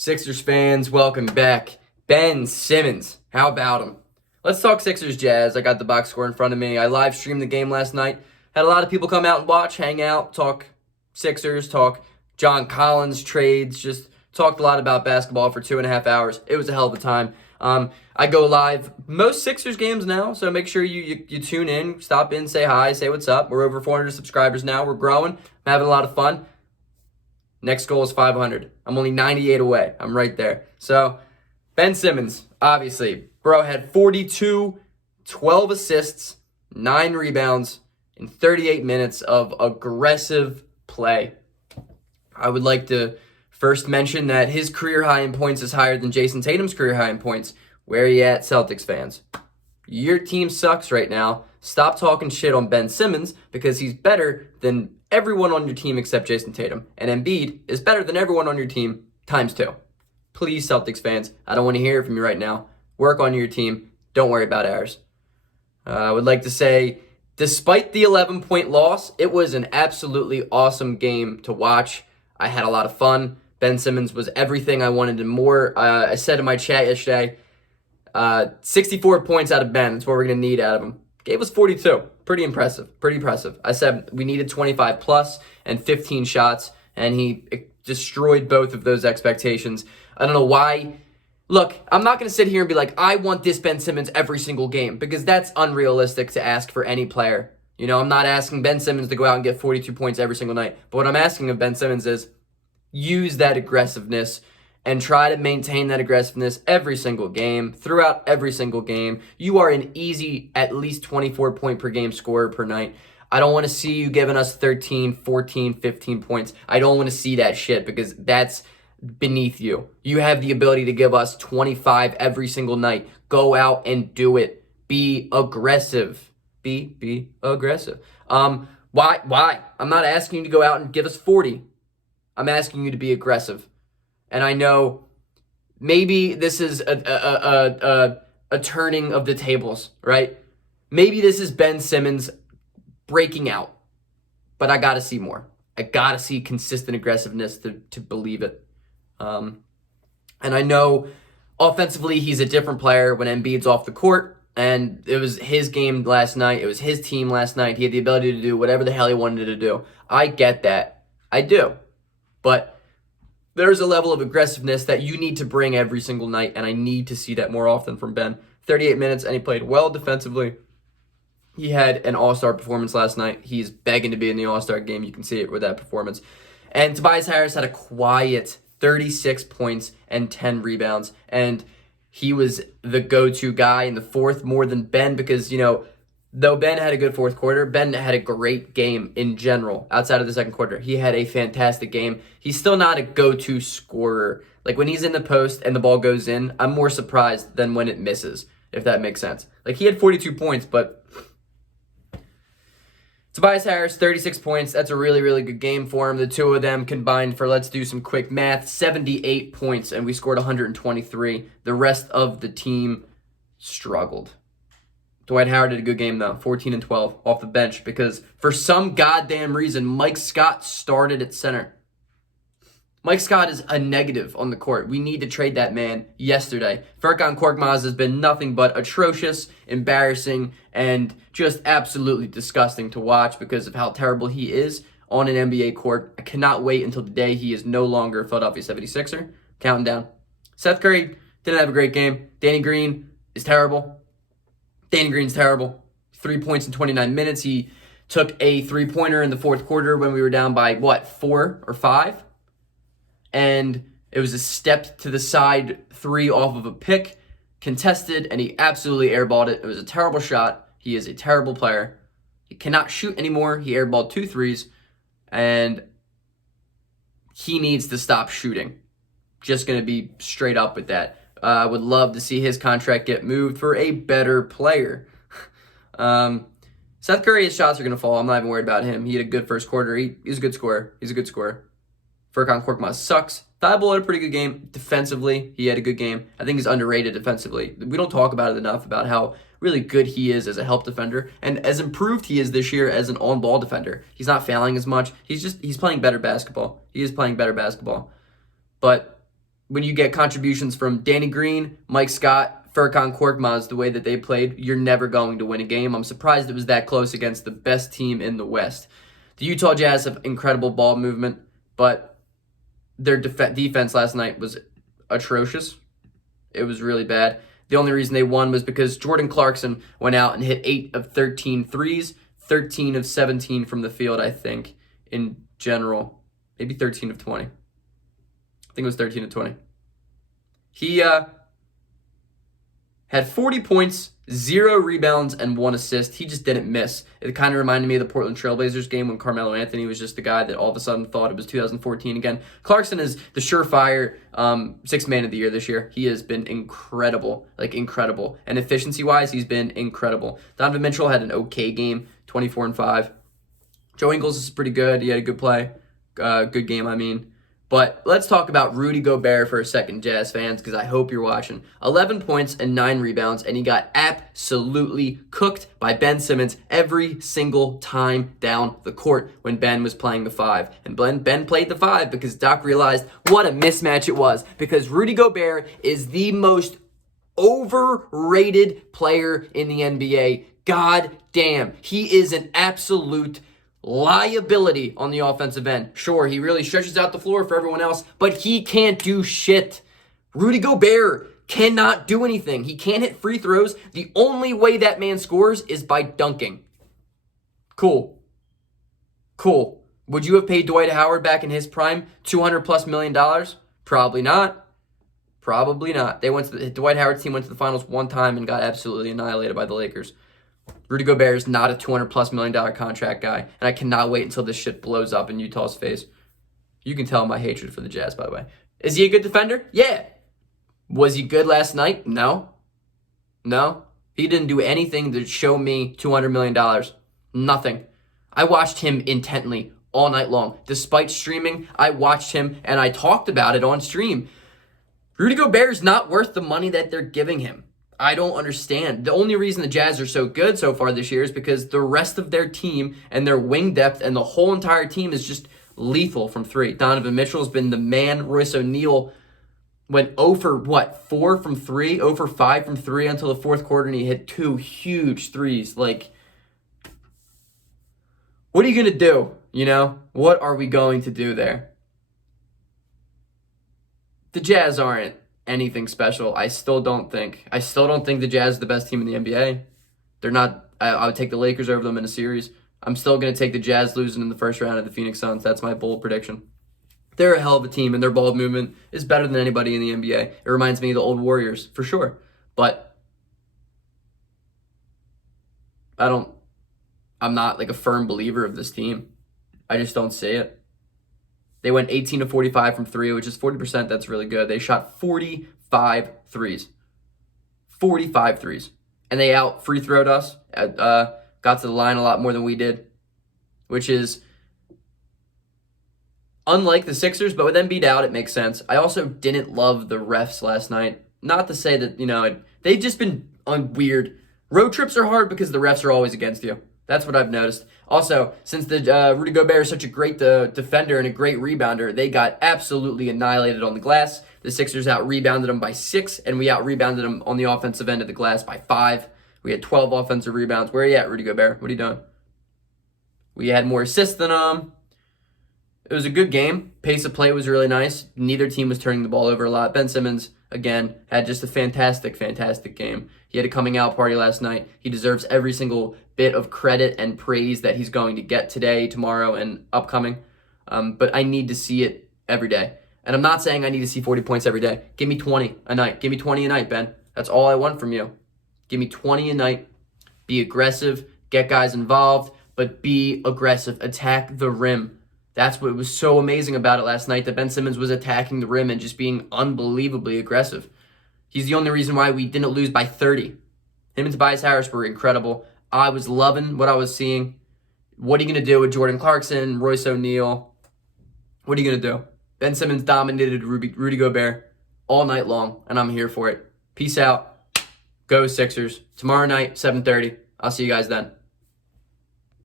Sixers fans, welcome back. Ben Simmons, how about him? Let's talk Sixers Jazz. I got the box score in front of me. I live streamed the game last night. Had a lot of people come out and watch, hang out, talk Sixers, talk John Collins trades, just talked a lot about basketball for 2.5 hours. It was a hell of a time. I go live most Sixers games now, so make sure you tune in, stop in, say hi, say what's up. We're over 400 subscribers now. We're growing. I'm having a lot of fun. Next goal is 500. I'm only 98 away. I'm right there. So, Ben Simmons, obviously. Bro had 42, 12 assists, 9 rebounds in 38 minutes of aggressive play. I would like to first mention that his career high in points is higher than Jason Tatum's career high in points. Where are you at, Celtics fans? Your team sucks right now. Stop talking shit on Ben Simmons because he's better than everyone on your team except Jason Tatum. And Embiid is better than everyone on your team times 2. Please, Celtics fans, I don't want to hear it from you right now. Work on your team. Don't worry about ours. I would like to say, despite the 11-point loss, it was an absolutely awesome game to watch. I had a lot of fun. Ben Simmons was everything I wanted and more. I said in my chat yesterday, 64 points out of Ben. That's what we're going to need out of him. Gave us 42. Pretty impressive. I said we needed 25 plus and 15 shots, and he destroyed both of those expectations. I don't know why. Look, I'm not going to sit here and be like, I want this Ben Simmons every single game, because that's unrealistic to ask for any player. You know, I'm not asking Ben Simmons to go out and get 42 points every single night. But what I'm asking of Ben Simmons is use that aggressiveness and try to maintain that aggressiveness every single game, throughout every single game. You are an easy, at least 24 point per game scorer per night. I don't want to see you giving us 13, 14, 15 points. I don't want to see that shit because that's beneath you. You have the ability to give us 25 every single night. Go out and do it. Be aggressive. Be aggressive. Why? I'm not asking you to go out and give us 40. I'm asking you to be aggressive. And I know maybe this is a turning of the tables, right? Maybe this is Ben Simmons breaking out. But I got to see more. I got to see consistent aggressiveness to believe it. And I know offensively he's a different player when Embiid's off the court. And it was his game last night. It was his team last night. He had the ability to do whatever the hell he wanted to do. I get that. I do. But there's a level of aggressiveness that you need to bring every single night, and I need to see that more often from Ben. 38 minutes, and he played well defensively. He had an all-star performance last night. He's begging to be in the all-star game. You can see it with that performance. And Tobias Harris had a quiet 36 points and 10 rebounds, and he was the go-to guy in the fourth more than Ben because, you know, though Ben had a good fourth quarter, Ben had a great game in general outside of the second quarter. He had a fantastic game. He's still not a go-to scorer. Like when he's in the post and the ball goes in, I'm more surprised than when it misses, if that makes sense. Like he had 42 points, but Tobias Harris, 36 points. That's a really, really good game for him. The two of them combined for, let's do some quick math, 78 points, and we scored 123. The rest of the team struggled. Dwight Howard did a good game, though, 14 and 12 off the bench because for some goddamn reason, Mike Scott started at center. Mike Scott is a negative on the court. We need to trade that man yesterday. Furkan Korkmaz has been nothing but atrocious, embarrassing, and just absolutely disgusting to watch because of how terrible he is on an NBA court. I cannot wait until the day he is no longer a Philadelphia 76er. Counting down. Seth Curry didn't have a great game. Danny Green is terrible. Danny Green's terrible. 3 points in 29 minutes. He took a three-pointer in the fourth quarter when we were down by, 4 or 5? And it was a step to the side 3 off of a pick, contested, and he absolutely airballed it. It was a terrible shot. He is a terrible player. He cannot shoot anymore. He airballed 2 threes, and he needs to stop shooting. Just going to be straight up with that. I would love to see his contract get moved for a better player. Seth Curry, his shots are going to fall. I'm not even worried about him. He had a good first quarter. He's a good scorer. Furkan Korkmaz sucks. Thibault had a pretty good game defensively. He had a good game. I think he's underrated defensively. We don't talk about it enough about how really good he is as a help defender and as improved he is this year as an on-ball defender. He's not fouling as much. He's playing better basketball. He is playing better basketball. But when you get contributions from Danny Green, Mike Scott, Furkan Korkmaz, the way that they played, you're never going to win a game. I'm surprised it was that close against the best team in the West. The Utah Jazz have incredible ball movement, but their defense last night was atrocious. It was really bad. The only reason they won was because Jordan Clarkson went out and hit 8 of 13 threes, 13 of 17 from the field, I think, in general. Maybe 13 of 20. I think it was 13 of 20. He had 40 points, 0 rebounds, and 1 assist. He just didn't miss. It kind of reminded me of the Portland Trailblazers game when Carmelo Anthony was just the guy that all of a sudden thought it was 2014 again. Clarkson is the surefire sixth man of the year this year. He has been incredible, incredible. And efficiency-wise, he's been incredible. Donovan Mitchell had an okay game, 24 and 5. Joe Ingles is pretty good. He had a good play. Good game, I mean. But let's talk about Rudy Gobert for a second, Jazz fans, because I hope you're watching. 11 points and 9 rebounds, and he got absolutely cooked by Ben Simmons every single time down the court when Ben was playing the 5. And Ben played the 5 because Doc realized what a mismatch it was, because Rudy Gobert is the most overrated player in the NBA. God damn, he is an absolute liability on the offensive end. Sure, he really stretches out the floor for everyone else, but he can't do shit. Rudy Gobert cannot do anything. He can't hit free throws. The only way that man scores is by dunking. Cool. Would you have paid Dwight Howard back in his prime $200+ million? Probably not. Dwight Howard's team went to the finals one time and got absolutely annihilated by the Lakers. Rudy Gobert is not a $200+ million contract guy, and I cannot wait until this shit blows up in Utah's face. You can tell my hatred for the Jazz, by the way. Is he a good defender? Yeah. Was he good last night? No. He didn't do anything to show me $200 million. Nothing. I watched him intently all night long. Despite streaming, I watched him, and I talked about it on stream. Rudy Gobert is not worth the money that they're giving him. I don't understand. The only reason the Jazz are so good so far this year is because the rest of their team and their wing depth and the whole entire team is just lethal from 3. Donovan Mitchell has been the man. Royce O'Neal went 0 for 4 from 3, 0 for 5 from 3 until the fourth quarter, and he hit 2 huge threes. What are you going to do? What are we going to do there? The Jazz aren't anything special. I still don't think the Jazz are the best team in the NBA. They're not. I would take the Lakers over them in a series. I'm still going to take the Jazz losing in the first round of the Phoenix Suns. That's my bold prediction. They're a hell of a team, and their ball movement is better than anybody in the NBA. It reminds me of the old Warriors, for sure. But I'm not a firm believer of this team. I just don't see it. They went 18 of 45 from 3, which is 40%. That's really good. They shot 45 threes. 45 threes. And they out free throwed us. Got to the line a lot more than we did, which is unlike the Sixers, but with Embiid out, it makes sense. I also didn't love the refs last night. Not to say that, they've just been weird. Road trips are hard because the refs are always against you. That's what I've noticed. Also, since the Rudy Gobert is such a great defender and a great rebounder, they got absolutely annihilated on the glass. The Sixers out-rebounded them by 6, and we out-rebounded them on the offensive end of the glass by 5. We had 12 offensive rebounds. Where are you at, Rudy Gobert? What are you doing? We had more assists than them. It was a good game. Pace of play was really nice. Neither team was turning the ball over a lot. Ben Simmons, again, had just a fantastic game. He had a coming out party last night. He deserves every single bit of credit and praise that he's going to get today, tomorrow, and upcoming. But I need to see it every day. And I'm not saying I need to see 40 points every day. Give me 20 a night. Give me 20 a night, Ben. That's all I want from you. Give me 20 a night. Be aggressive. Get guys involved. But be aggressive. Attack the rim. That's what was so amazing about it last night, that Ben Simmons was attacking the rim and just being unbelievably aggressive. He's the only reason why we didn't lose by 30. Him and Tobias Harris were incredible. I was loving what I was seeing. What are you going to do with Jordan Clarkson, Royce O'Neal? What are you going to do? Ben Simmons dominated Rudy Gobert all night long, and I'm here for it. Peace out. Go Sixers. Tomorrow night, 7:30. I'll see you guys then.